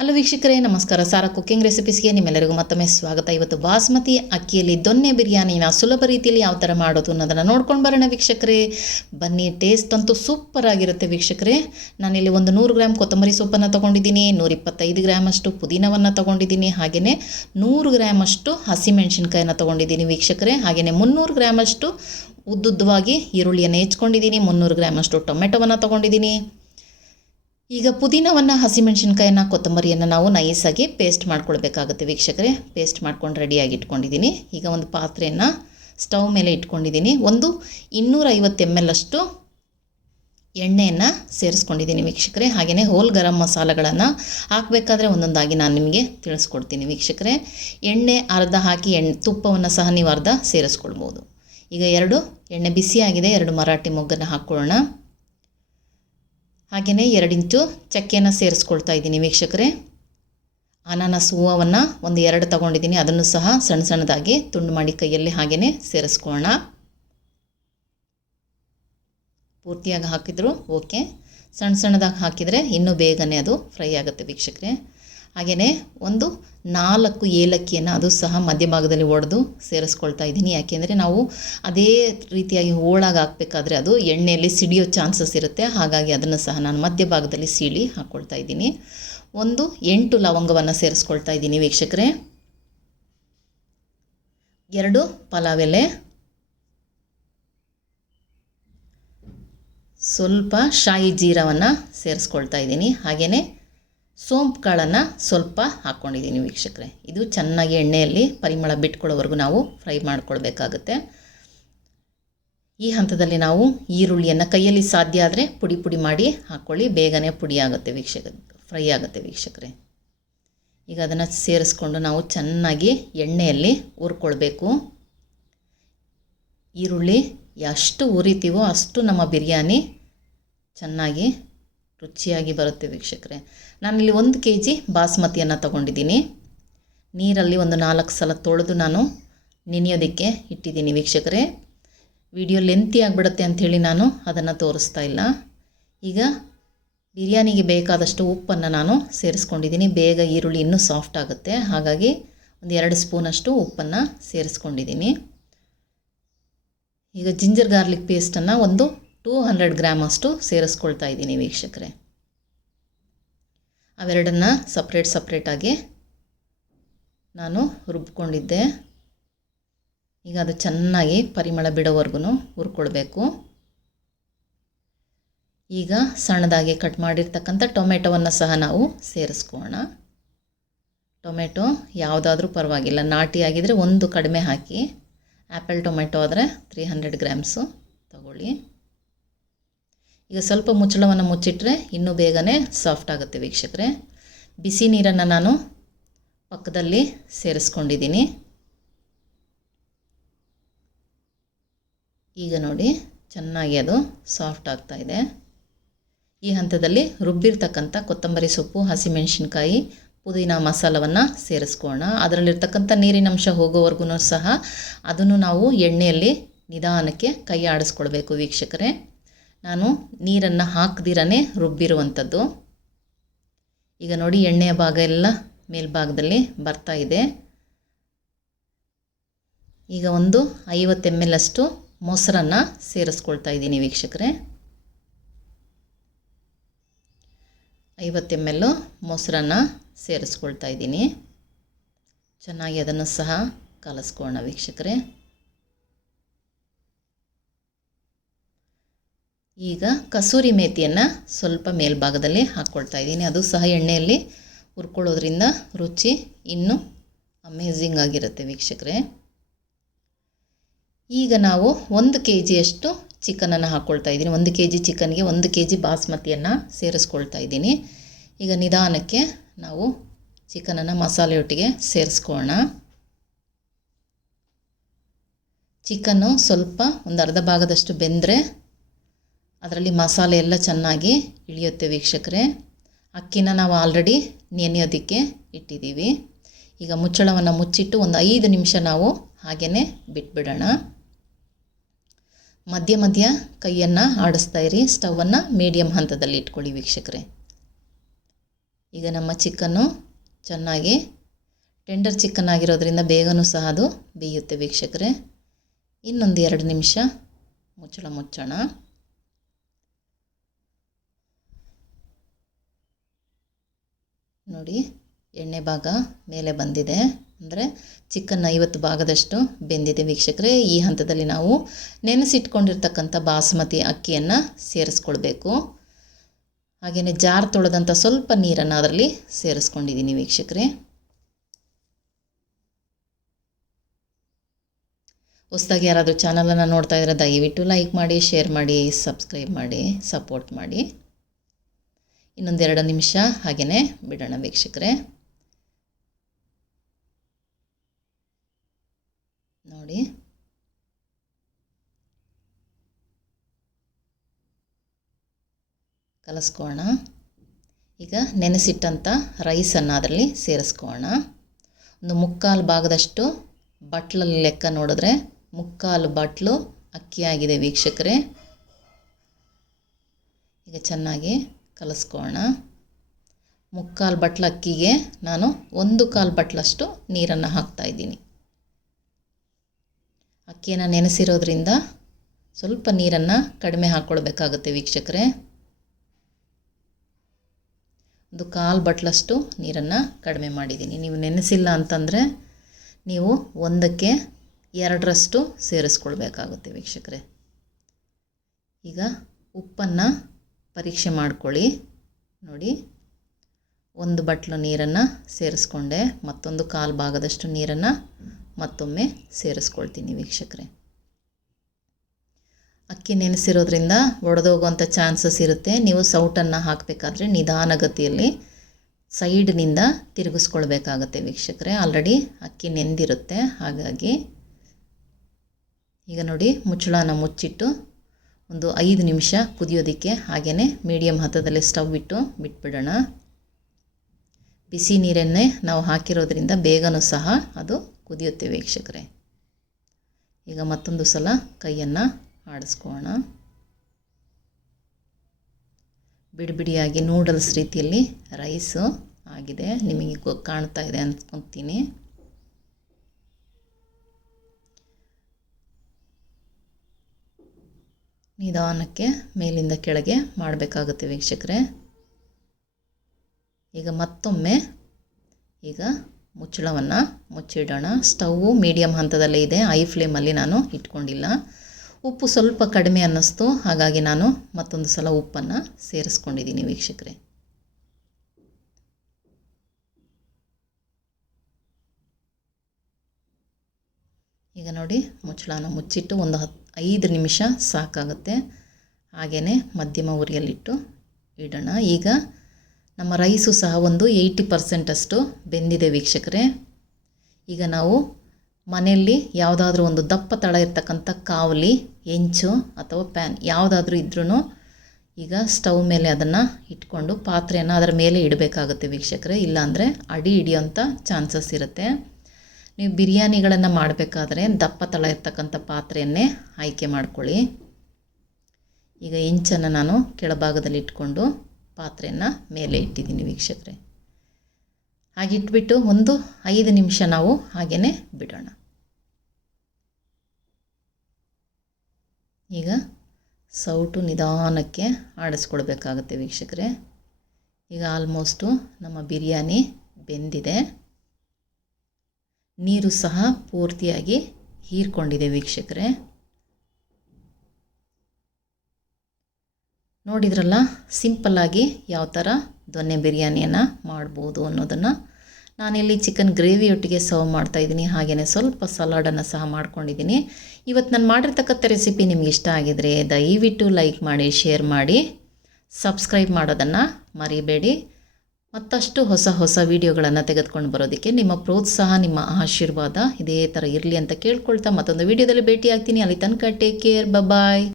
Hello ವೀಕ್ಷಕರೇ, ನಮಸ್ಕಾರ. Sara cooking ರೆಸಿಪೀಸ್ಗೆ ನಿಮ್ಮೆಲ್ಲರಿಗೂ ಮತ್ತೊಮ್ಮೆ ಸ್ವಾಗತ. ಇವತ್ತು ಬಾಸ್ಮತಿ ಅಕ್ಕಿಯಲ್ಲಿ ದೊನ್ನೆ ಬಿರಿಯಾನಿನ ಸುಲಭ ರೀತಿಯಲ್ಲಿ ಯಾವ ಥರ ಮಾಡೋದು ಅನ್ನೋದನ್ನು ನೋಡ್ಕೊಂಡು ಬರೋಣ ವೀಕ್ಷಕರೇ. ಬನ್ನಿ, ಟೇಸ್ಟ್ ಅಂತೂ ಸೂಪರ್ ಆಗಿರುತ್ತೆ ವೀಕ್ಷಕರೇ. ನಾನಿಲ್ಲಿ ಒಂದು 100 ಗ್ರಾಮ್ ಕೊತ್ತಂಬರಿ ಸೊಪ್ಪನ್ನು ತೊಗೊಂಡಿದ್ದೀನಿ, 125 ಗ್ರಾಮ್ ಅಷ್ಟು ಪುದೀನವನ್ನು ತೊಗೊಂಡಿದ್ದೀನಿ, ಹಾಗೆಯೇ 100 ಗ್ರಾಮ್ ಅಷ್ಟು ಹಸಿಮೆಣಸಿನ್ಕಾಯನ್ನು ತೊಗೊಂಡಿದ್ದೀನಿ ವೀಕ್ಷಕರೇ. ಹಾಗೆಯೇ 300 ಗ್ರಾಮ್ ಅಷ್ಟು ಉದ್ದುದ್ದವಾಗಿ ಈರುಳ್ಳಿಯನ್ನು ಹೆಚ್ಕೊಂಡಿದ್ದೀನಿ, 300 ಗ್ರಾಮ್ ಅಷ್ಟು ಟೊಮೆಟೊವನ್ನು ತೊಗೊಂಡಿದ್ದೀನಿ. ಈಗ ಪುದೀನವನ್ನು, ಹಸಿಮೆಣಸಿನ್ಕಾಯನ್ನು, ಕೊತ್ತಂಬರಿಯನ್ನು ನಾವು ನೈಸಾಗಿ ಪೇಸ್ಟ್ ಮಾಡ್ಕೊಳ್ಬೇಕಾಗುತ್ತೆ ವೀಕ್ಷಕರೇ. ಪೇಸ್ಟ್ ಮಾಡ್ಕೊಂಡು ರೆಡಿಯಾಗಿ ಇಟ್ಕೊಂಡಿದ್ದೀನಿ. ಈಗ ಒಂದು ಪಾತ್ರೆಯನ್ನು ಸ್ಟವ್ ಮೇಲೆ ಇಟ್ಕೊಂಡಿದ್ದೀನಿ. ಒಂದು 250 ml ಅಷ್ಟು ಎಣ್ಣೆಯನ್ನು ಸೇರಿಸ್ಕೊಂಡಿದ್ದೀನಿ ವೀಕ್ಷಕರೇ. ಹಾಗೆಯೇ ಹೋಲ್ ಗರಂ ಮಸಾಲೆಗಳನ್ನು ಹಾಕಬೇಕಾದ್ರೆ ಒಂದೊಂದಾಗಿ ನಾನು ನಿಮಗೆ ತಿಳಿಸ್ಕೊಡ್ತೀನಿ ವೀಕ್ಷಕರೇ. ಎಣ್ಣೆ ಅರ್ಧ ಹಾಕಿ ತುಪ್ಪವನ್ನು ಸಹ ನೀವು ಅರ್ಧ ಸೇರಿಸ್ಕೊಳ್ಬೋದು. ಈಗ ಎಣ್ಣೆ ಬಿಸಿಯಾಗಿದೆ, 2 ಮರಾಠಿ ಮೊಗ್ಗನ್ನು ಹಾಕ್ಕೊಳ್ಳೋಣ. ಹಾಗೆಯೇ 2 ಇಂಚು ಚಕ್ಕೆಯನ್ನು ಸೇರಿಸ್ಕೊಳ್ತಾ ಇದ್ದೀನಿ ವೀಕ್ಷಕರೇ. ಅನಾನಸ್ ಹೂವನ್ನು ಒಂದು 2 ತೊಗೊಂಡಿದ್ದೀನಿ, ಅದನ್ನು ಸಹ ಸಣ್ಣ ಸಣ್ಣದಾಗಿ ತುಂಡು ಮಾಡಿ ಕೈಯಲ್ಲಿ ಹಾಗೆಯೇ ಸೇರಿಸ್ಕೊಳ್ಳೋಣ. ಪೂರ್ತಿಯಾಗಿ ಹಾಕಿದ್ರು ಓಕೆ, ಸಣ್ಣ ಸಣ್ಣದಾಗಿ ಹಾಕಿದರೆ ಇನ್ನೂ ಬೇಗನೆ ಅದು ಫ್ರೈ ಆಗುತ್ತೆ ವೀಕ್ಷಕರೇ. ಹಾಗೆಯೇ ಒಂದು 4 ಏಲಕ್ಕಿಯನ್ನು ಅದು ಸಹ ಮಧ್ಯಭಾಗದಲ್ಲಿ ಒಡೆದು ಸೇರಿಸ್ಕೊಳ್ತಾ ಇದ್ದೀನಿ. ಯಾಕೆಂದರೆ ನಾವು ಅದೇ ರೀತಿಯಾಗಿ ಹೋಳಾಗಿ ಹಾಕಬೇಕಾದ್ರೆ ಅದು ಎಣ್ಣೆಯಲ್ಲಿ ಸಿಡಿಯೋ ಚಾನ್ಸಸ್ ಇರುತ್ತೆ. ಹಾಗಾಗಿ ಅದನ್ನು ಸಹ ನಾನು ಮಧ್ಯಭಾಗದಲ್ಲಿ ಸೀಳಿ ಹಾಕ್ಕೊಳ್ತಾ ಇದ್ದೀನಿ. ಒಂದು 8 ಲವಂಗವನ್ನು ಸೇರಿಸ್ಕೊಳ್ತಾ ಇದ್ದೀನಿ ವೀಕ್ಷಕರೇ. 2 ಪಲಾವ್ ಎಲೆ, ಸ್ವಲ್ಪ ಶಾಯಿ ಜೀರವನ್ನು ಸೇರಿಸ್ಕೊಳ್ತಾ ಇದ್ದೀನಿ. ಹಾಗೆಯೇ ಸೋಂಪು ಕಾಳನ್ನು ಸ್ವಲ್ಪ ಹಾಕ್ಕೊಂಡಿದ್ದೀನಿ ವೀಕ್ಷಕರೇ. ಇದು ಚೆನ್ನಾಗಿ ಎಣ್ಣೆಯಲ್ಲಿ ಪರಿಮಳ ಬಿಟ್ಕೊಳ್ಳೋವರೆಗೂ ನಾವು ಫ್ರೈ ಮಾಡ್ಕೊಳ್ಬೇಕಾಗುತ್ತೆ. ಈ ಹಂತದಲ್ಲಿ ನಾವು ಈರುಳ್ಳಿಯನ್ನು ಕೈಯಲ್ಲಿ ಸಾಧ್ಯ ಆದರೆ ಪುಡಿ ಮಾಡಿ ಹಾಕ್ಕೊಳ್ಳಿ, ಬೇಗನೆ ಪುಡಿ ಆಗುತ್ತೆ ಫ್ರೈ ಆಗುತ್ತೆ ವೀಕ್ಷಕರೇ. ಈಗ ಅದನ್ನು ಸೇರಿಸ್ಕೊಂಡು ನಾವು ಚೆನ್ನಾಗಿ ಎಣ್ಣೆಯಲ್ಲಿ ಹುರ್ಕೊಳ್ಬೇಕು. ಈರುಳ್ಳಿ ಎಷ್ಟು ಹುರಿತೀವೋ ಅಷ್ಟು ನಮ್ಮ ಬಿರಿಯಾನಿ ಚೆನ್ನಾಗಿ ರುಚಿಯಾಗಿ ಬರುತ್ತೆ ವೀಕ್ಷಕರೇ. ನಾನಿಲ್ಲಿ 1 kg ಬಾಸ್ಮತಿಯನ್ನು ತೊಗೊಂಡಿದ್ದೀನಿ. ನೀರಲ್ಲಿ ಒಂದು 4 ಸಲ ತೊಳೆದು ನಾನು ನೆನೆಯೋದಕ್ಕೆ ಇಟ್ಟಿದ್ದೀನಿ ವೀಕ್ಷಕರೇ. ವಿಡಿಯೋ ಲೆಂತಿ ಆಗಿಬಿಡುತ್ತೆ ಅಂಥೇಳಿ ನಾನು ಅದನ್ನು ತೋರಿಸ್ತಾ ಇಲ್ಲ. ಈಗ ಬಿರಿಯಾನಿಗೆ ಬೇಕಾದಷ್ಟು ಉಪ್ಪನ್ನು ನಾನು ಸೇರಿಸ್ಕೊಂಡಿದ್ದೀನಿ. ಬೇಗ ಈರುಳ್ಳಿ ಇನ್ನೂ ಸಾಫ್ಟ್ ಆಗುತ್ತೆ, ಹಾಗಾಗಿ ಒಂದು 2 ಸ್ಪೂನಷ್ಟು ಉಪ್ಪನ್ನು ಸೇರಿಸ್ಕೊಂಡಿದ್ದೀನಿ. ಈಗ ಜಿಂಜರ್ ಗಾರ್ಲಿಕ್ ಪೇಸ್ಟನ್ನು ಒಂದು 200 ಗ್ರಾಮ್ ಅಷ್ಟು ಸೇರಿಸ್ಕೊಳ್ತಾ ಇದ್ದೀನಿ ವೀಕ್ಷಕರೇ. ಅವೆರಡನ್ನು ಸಪ್ರೇಟಾಗಿ ನಾನು ರುಬ್ಕೊಂಡಿದ್ದೆ. ಈಗ ಅದು ಚೆನ್ನಾಗಿ ಪರಿಮಳ ಬಿಡೋವರೆಗೂ ಹುರ್ಕೊಳ್ಬೇಕು. ಈಗ ಸಣ್ಣದಾಗಿ ಕಟ್ ಮಾಡಿರ್ತಕ್ಕಂಥ ಟೊಮೆಟೊವನ್ನು ಸಹ ನಾವು ಸೇರಿಸ್ಕೊಳ್ಳೋಣ. ಟೊಮೆಟೊ ಯಾವುದಾದ್ರೂ ಪರವಾಗಿಲ್ಲ, ನಾಟಿ ಆಗಿದ್ದರೆ 1 ಕಡಿಮೆ ಹಾಕಿ. ಆ್ಯಪಲ್ ಟೊಮೆಟೊ ಆದರೆ 300 ಗ್ರಾಮ್ಸು ತಗೊಳ್ಳಿ. ಈಗ ಸ್ವಲ್ಪ ಮುಚ್ಚಳವನ್ನು ಮುಚ್ಚಿಟ್ರೆ ಇನ್ನೂ ಬೇಗನೆ ಸಾಫ್ಟ್ ಆಗುತ್ತೆ ವೀಕ್ಷಕರೇ. ಬಿಸಿ ನೀರನ್ನು ನಾನು ಪಕ್ಕದಲ್ಲಿ ಸೇರಿಸ್ಕೊಂಡಿದ್ದೀನಿ. ಈಗ ನೋಡಿ ಚೆನ್ನಾಗಿ ಅದು ಸಾಫ್ಟ್ ಆಗ್ತಾ ಇದೆ. ಈ ಹಂತದಲ್ಲಿ ರುಬ್ಬಿರ್ತಕ್ಕಂಥ ಕೊತ್ತಂಬರಿ ಸೊಪ್ಪು, ಹಸಿಮೆಣಸಿನ್ಕಾಯಿ, ಪುದೀನ ಮಸಾಲವನ್ನು ಸೇರಿಸ್ಕೊಳ್ಳೋಣ. ಅದರಲ್ಲಿರ್ತಕ್ಕಂಥ ನೀರಿನಂಶ ಹೋಗೋವರೆಗೂ ಸಹ ಅದನ್ನು ನಾವು ಎಣ್ಣೆಯಲ್ಲಿ ನಿಧಾನಕ್ಕೆ ಕೈ ಆಡಿಸ್ಕೊಳ್ಬೇಕು ವೀಕ್ಷಕರೇ. ನಾನು ನೀರನ್ನು ಹಾಕದಿರೇ ರುಬ್ಬಿರುವಂಥದ್ದು. ಈಗ ನೋಡಿ ಎಣ್ಣೆಯ ಭಾಗ ಎಲ್ಲ ಮೇಲ್ಭಾಗದಲ್ಲಿ ಬರ್ತಾ ಇದೆ. ಈಗ ಒಂದು 50 ml ಅಷ್ಟು ಮೊಸರನ್ನು ಸೇರಿಸ್ಕೊಳ್ತಾ ಇದ್ದೀನಿ ವೀಕ್ಷಕರೇ. 50 ml ಮೊಸರನ್ನು ಸೇರಿಸ್ಕೊಳ್ತಾ ಇದ್ದೀನಿ. ಚೆನ್ನಾಗಿ ಅದನ್ನು ಸಹ ಕಲಸ್ಕೊಳ್ಳೋಣ ವೀಕ್ಷಕರೇ. ಈಗ ಕಸೂರಿ ಮೇಥಿಯನ್ನು ಸ್ವಲ್ಪ ಮೇಲ್ಭಾಗದಲ್ಲಿ ಹಾಕ್ಕೊಳ್ತಾ ಇದ್ದೀನಿ. ಅದು ಸಹ ಎಣ್ಣೆಯಲ್ಲಿ ಹುರ್ಕೊಳ್ಳೋದ್ರಿಂದ ರುಚಿ ಇನ್ನೂ ಅಮೇಝಿಂಗ್ ಆಗಿರುತ್ತೆ ವೀಕ್ಷಕರೇ. ಈಗ ನಾವು 1 kg ಅಷ್ಟು ಚಿಕನನ್ನು ಹಾಕ್ಕೊಳ್ತಾ ಇದ್ದೀನಿ. 1 kg ಚಿಕನ್ಗೆ 1 kg ಬಾಸ್ಮತಿಯನ್ನು ಸೇರಿಸ್ಕೊಳ್ತಾ ಇದ್ದೀನಿ. ಈಗ ನಿಧಾನಕ್ಕೆ ನಾವು ಚಿಕನನ್ನು ಮಸಾಲೆಯೊಟ್ಟಿಗೆ ಸೇರಿಸ್ಕೊಳ್ಳೋಣ. ಚಿಕನ್ನು ಸ್ವಲ್ಪ ಒಂದು ಅರ್ಧ ಭಾಗದಷ್ಟು ಬೆಂದರೆ ಅದರಲ್ಲಿ ಮಸಾಲೆ ಎಲ್ಲ ಚೆನ್ನಾಗಿ ಇಳಿಯುತ್ತೆ ವೀಕ್ಷಕರೇ. ಅಕ್ಕಿನ ನಾವು ಆಲ್ರೆಡಿ ನೆನೆಯೋದಕ್ಕೆ ಇಟ್ಟಿದ್ದೀವಿ. ಈಗ ಮುಚ್ಚಳವನ್ನು ಮುಚ್ಚಿಟ್ಟು ಒಂದು 5 ನಿಮಿಷ ನಾವು ಹಾಗೆಯೇ ಬಿಟ್ಬಿಡೋಣ. ಮಧ್ಯ ಕೈಯನ್ನು ಆಡಿಸ್ತಾ ಇರಿ. ಸ್ಟವನ್ನು ಮೀಡಿಯಮ್ ಹಂತದಲ್ಲಿ ಇಟ್ಕೊಳ್ಳಿ ವೀಕ್ಷಕರೇ. ಈಗ ನಮ್ಮ ಚಿಕನ್ನು ಚೆನ್ನಾಗಿ ಟೆಂಡರ್ ಚಿಕನ್ ಆಗಿರೋದ್ರಿಂದ ಬೇಗನೂ ಸಹ ಅದು ಬೇಯುತ್ತೆ ವೀಕ್ಷಕರೇ. ಇನ್ನೊಂದು 2 ನಿಮಿಷ ಮುಚ್ಚಳ ಮುಚ್ಚೋಣ. ನೋಡಿ, ಎಣ್ಣೆ ಭಾಗ ಮೇಲೆ ಬಂದಿದೆ, ಅಂದರೆ ಚಿಕನ್ 50 ಭಾಗದಷ್ಟು ಬೆಂದಿದೆ ವೀಕ್ಷಕರೇ. ಈ ಹಂತದಲ್ಲಿ ನಾವು ನೆನೆಸಿಟ್ಕೊಂಡಿರ್ತಕ್ಕಂಥ ಬಾಸುಮತಿ ಅಕ್ಕಿಯನ್ನು ಸೇರಿಸ್ಕೊಳ್ಬೇಕು. ಹಾಗೆಯೇ ಜಾರ್ ತೊಳೆದಂಥ ಸ್ವಲ್ಪ ನೀರನ್ನು ಅದರಲ್ಲಿ ಸೇರಿಸ್ಕೊಂಡಿದ್ದೀನಿ ವೀಕ್ಷಕರೇ. ಹೊಸದಾಗಿ ಯಾರಾದರೂ ಚಾನಲನ್ನು ನೋಡ್ತಾ ಇದ್ದರೆ ದಯವಿಟ್ಟು ಲೈಕ್ ಮಾಡಿ, ಶೇರ್ ಮಾಡಿ, ಸಬ್ಸ್ಕ್ರೈಬ್ ಮಾಡಿ, ಸಪೋರ್ಟ್ ಮಾಡಿ. ಇನ್ನೊಂದು 2 ನಿಮಿಷ ಹಾಗೆಯೇ ಬಿಡೋಣ ವೀಕ್ಷಕರೇ. ನೋಡಿ, ಕಲಸ್ಕೊಳ್ಳೋಣ. ಈಗ ನೆನೆಸಿಟ್ಟಂಥ ರೈಸನ್ನು ಅದರಲ್ಲಿ ಸೇರಿಸ್ಕೊಳ್ಳೋಣ. ಒಂದು 3/4 ಭಾಗದಷ್ಟು ಬಟ್ಲಲ್ಲಿ ಲೆಕ್ಕ ನೋಡಿದ್ರೆ 3/4 ಬಟ್ಲು ಅಕ್ಕಿ ಆಗಿದೆ ವೀಕ್ಷಕರೇ. ಈಗ ಚೆನ್ನಾಗಿ ಕಲಸ್ಕೊಳ್ಳೋಣ. 3/4 ಬಟ್ಲು ಅಕ್ಕಿಗೆ ನಾನು 1/4 ಬಟ್ಲಷ್ಟು ನೀರನ್ನು ಹಾಕ್ತಾಯಿದ್ದೀನಿ. ಅಕ್ಕಿಯನ್ನು ನೆನೆಸಿರೋದ್ರಿಂದ ಸ್ವಲ್ಪ ನೀರನ್ನು ಕಡಿಮೆ ಹಾಕ್ಕೊಳ್ಬೇಕಾಗುತ್ತೆ ವೀಕ್ಷಕರೇ. 1/4 ಬಟ್ಲಷ್ಟು ನೀರನ್ನು ಕಡಿಮೆ ಮಾಡಿದ್ದೀನಿ. ನೀವು ನೆನೆಸಿಲ್ಲ ಅಂತಂದರೆ ನೀವು 1ಕ್ಕೆ 2ರಷ್ಟು ಸೇರಿಸ್ಕೊಳ್ಬೇಕಾಗುತ್ತೆ ವೀಕ್ಷಕರೇ. ಈಗ ಉಪ್ಪನ್ನು ಪರೀಕ್ಷೆ ಮಾಡ್ಕೊಳ್ಳಿ. ನೋಡಿ, 1 ಬಟ್ಲು ನೀರನ್ನು ಸೇರಿಸ್ಕೊಂಡೆ, ಮತ್ತೊಂದು 1/4 ಭಾಗದಷ್ಟು ನೀರನ್ನು ಮತ್ತೊಮ್ಮೆ ಸೇರಿಸ್ಕೊಳ್ತೀನಿ ವೀಕ್ಷಕರೇ. ಅಕ್ಕಿ ನೆನೆಸಿರೋದ್ರಿಂದ ಒಡೆದೋಗುವಂಥ ಚಾನ್ಸಸ್ ಇರುತ್ತೆ. ನೀವು ಸೌಟನ್ನು ಹಾಕಬೇಕಾದ್ರೆ ನಿಧಾನಗತಿಯಲ್ಲಿ ಸೈಡ್ನಿಂದ ತಿರುಗಿಸ್ಕೊಳ್ಬೇಕಾಗತ್ತೆ ವೀಕ್ಷಕರೇ. ಆಲ್ರೆಡಿ ಅಕ್ಕಿ ನೆಂದಿರುತ್ತೆ. ಹಾಗಾಗಿ ಈಗ ನೋಡಿ, ಮುಚ್ಚಳನ ಮುಚ್ಚಿಟ್ಟು ಒಂದು 5 ನಿಮಿಷ ಕುದಿಯೋದಕ್ಕೆ ಹಾಗೆಯೇ ಮೀಡಿಯಮ್ ಹಂತದಲ್ಲಿ ಸ್ಟವ್ ಇಟ್ಟು ಬಿಟ್ಬಿಡೋಣ. ಬಿಸಿ ನೀರನ್ನೇ ನಾವು ಹಾಕಿರೋದ್ರಿಂದ ಬೇಗನೂ ಸಹ ಅದು ಕುದಿಯುತ್ತೆ ವೀಕ್ಷಕರೇ. ಈಗ ಮತ್ತೊಂದು ಸಲ ಕೈಯನ್ನು ಆಡಿಸ್ಕೊಳ್ಳೋಣ. ಬಿಡಿಬಿಡಿಯಾಗಿ ನೂಡಲ್ಸ್ ರೀತಿಯಲ್ಲಿ ರೈಸು ಆಗಿದೆ. ನಿಮಗೆ ಕಾಣ್ತಾ ಇದೆ ಅಂದ್ಕೊತೀನಿ. ನಿಧಾನಕ್ಕೆ ಮೇಲಿಂದ ಕೆಳಗೆ ಮಾಡಬೇಕಾಗುತ್ತೆ ವೀಕ್ಷಕರೇ. ಈಗ ಮತ್ತೊಮ್ಮೆ ಈಗ ಮುಚ್ಚಳವನ್ನು ಮುಚ್ಚಿಡೋಣ. ಸ್ಟವ್ವು ಮೀಡಿಯಮ್ ಹಂತದಲ್ಲೇ ಇದೆ, ಹೈ ಫ್ಲೇಮಲ್ಲಿ ನಾನು ಇಟ್ಕೊಂಡಿಲ್ಲ. ಉಪ್ಪು ಸ್ವಲ್ಪ ಕಡಿಮೆ ಅನ್ನಿಸ್ತು, ಹಾಗಾಗಿ ನಾನು ಮತ್ತೊಂದು ಸಲ ಉಪ್ಪನ್ನು ಸೇರಿಸ್ಕೊಂಡಿದ್ದೀನಿ ವೀಕ್ಷಕರೇ. ಈಗ ನೋಡಿ, ಮುಚ್ಚಳನ ಮುಚ್ಚಿಟ್ಟು ಒಂದು 5 ನಿಮಿಷ ಸಾಕಾಗುತ್ತೆ. ಹಾಗೆಯೇ ಮಧ್ಯಮ ಉರಿಯಲ್ಲಿಟ್ಟು ಇಡೋಣ. ಈಗ ನಮ್ಮ ರೈಸು ಸಹ ಒಂದು 80% ಬೆಂದಿದೆ ವೀಕ್ಷಕರೇ. ಈಗ ನಾವು ಮನೆಯಲ್ಲಿ ಯಾವುದಾದ್ರೂ ಒಂದು ದಪ್ಪ ತಳ ಇರ್ತಕ್ಕಂಥ ಕಾವಲಿ, ಹೆಂಚು ಅಥವಾ ಪ್ಯಾನ್ ಯಾವುದಾದ್ರೂ ಇದ್ರೂ ಈಗ ಸ್ಟವ್ ಮೇಲೆ ಅದನ್ನು ಇಟ್ಕೊಂಡು ಪಾತ್ರೆಯನ್ನು ಅದರ ಮೇಲೆ ಇಡಬೇಕಾಗುತ್ತೆ ವೀಕ್ಷಕರೇ. ಇಲ್ಲಾಂದರೆ ಅಡಿ ಹಿಡಿಯೋಂಥ ಚಾನ್ಸಸ್ ಇರುತ್ತೆ. ನೀವು ಬಿರಿಯಾನಿಗಳನ್ನು ಮಾಡಬೇಕಾದ್ರೆ ದಪ್ಪ ತಳ ಇರ್ತಕ್ಕಂಥ ಪಾತ್ರೆಯನ್ನೇ ಆಯ್ಕೆ ಮಾಡ್ಕೊಳ್ಳಿ. ಈಗ ಹೆಂಚನ್ನು ನಾನು ಕೆಳಭಾಗದಲ್ಲಿ ಇಟ್ಕೊಂಡು ಪಾತ್ರೆಯನ್ನು ಮೇಲೆ ಇಟ್ಟಿದ್ದೀನಿ ವೀಕ್ಷಕರೇ. ಹಾಗೆ ಇಟ್ಬಿಟ್ಟು ಒಂದು 5 ನಿಮಿಷ ನಾವು ಹಾಗೆಯೇ ಬಿಡೋಣ. ಈಗ ಸೌಟು ನಿಧಾನಕ್ಕೆ ಆಡಿಸ್ಕೊಳ್ಬೇಕಾಗುತ್ತೆ ವೀಕ್ಷಕರೇ. ಈಗ ಆಲ್ಮೋಸ್ಟು ನಮ್ಮ ಬಿರಿಯಾನಿ ಬೆಂದಿದೆ. ನೀರು ಸಹ ಪೂರ್ತಿಯಾಗಿ ಹೀರ್ಕೊಂಡಿದೆ ವೀಕ್ಷಕರೇ. ನೋಡಿದ್ರಲ್ಲ, ಸಿಂಪಲ್ಲಾಗಿ ಯಾವ ಥರ ದೊನ್ನೆ ಬಿರಿಯಾನಿಯನ್ನು ಮಾಡ್ಬೋದು ಅನ್ನೋದನ್ನು. ನಾನಿಲ್ಲಿ ಚಿಕನ್ ಗ್ರೇವಿಯೊಟ್ಟಿಗೆ ಸರ್ವ್ ಮಾಡ್ತಾಯಿದ್ದೀನಿ. ಹಾಗೆಯೇ ಸ್ವಲ್ಪ ಸಲಾಡನ್ನು ಸಹ ಮಾಡ್ಕೊಂಡಿದ್ದೀನಿ. ಇವತ್ತು ನಾನು ಮಾಡಿರ್ತಕ್ಕಂಥ ರೆಸಿಪಿ ನಿಮ್ಗೆ ಇಷ್ಟ ಆಗಿದರೆ ದಯವಿಟ್ಟು ಲೈಕ್ ಮಾಡಿ, ಶೇರ್ ಮಾಡಿ, ಸಬ್ಸ್ಕ್ರೈಬ್ ಮಾಡೋದನ್ನು ಮರಿಬೇಡಿ. ಮತ್ತಷ್ಟು ಹೊಸ ವಿಡಿಯೋಗಳನ್ನು ತೆಗೆದುಕೊಂಡು ಬರೋದಕ್ಕೆ ನಿಮ್ಮ ಪ್ರೋತ್ಸಾಹ, ನಿಮ್ಮ ಆಶೀರ್ವಾದ ಇದೇ ಥರ ಇರಲಿ ಅಂತ ಕೇಳ್ಕೊಳ್ತಾ ಮತ್ತೊಂದು ವಿಡಿಯೋದಲ್ಲಿ ಭೇಟಿ ಆಗ್ತೀನಿ. ಅಲ್ಲಿ ತನಕ ಟೇಕ್ ಕೇರ್, ಬಾಯ್.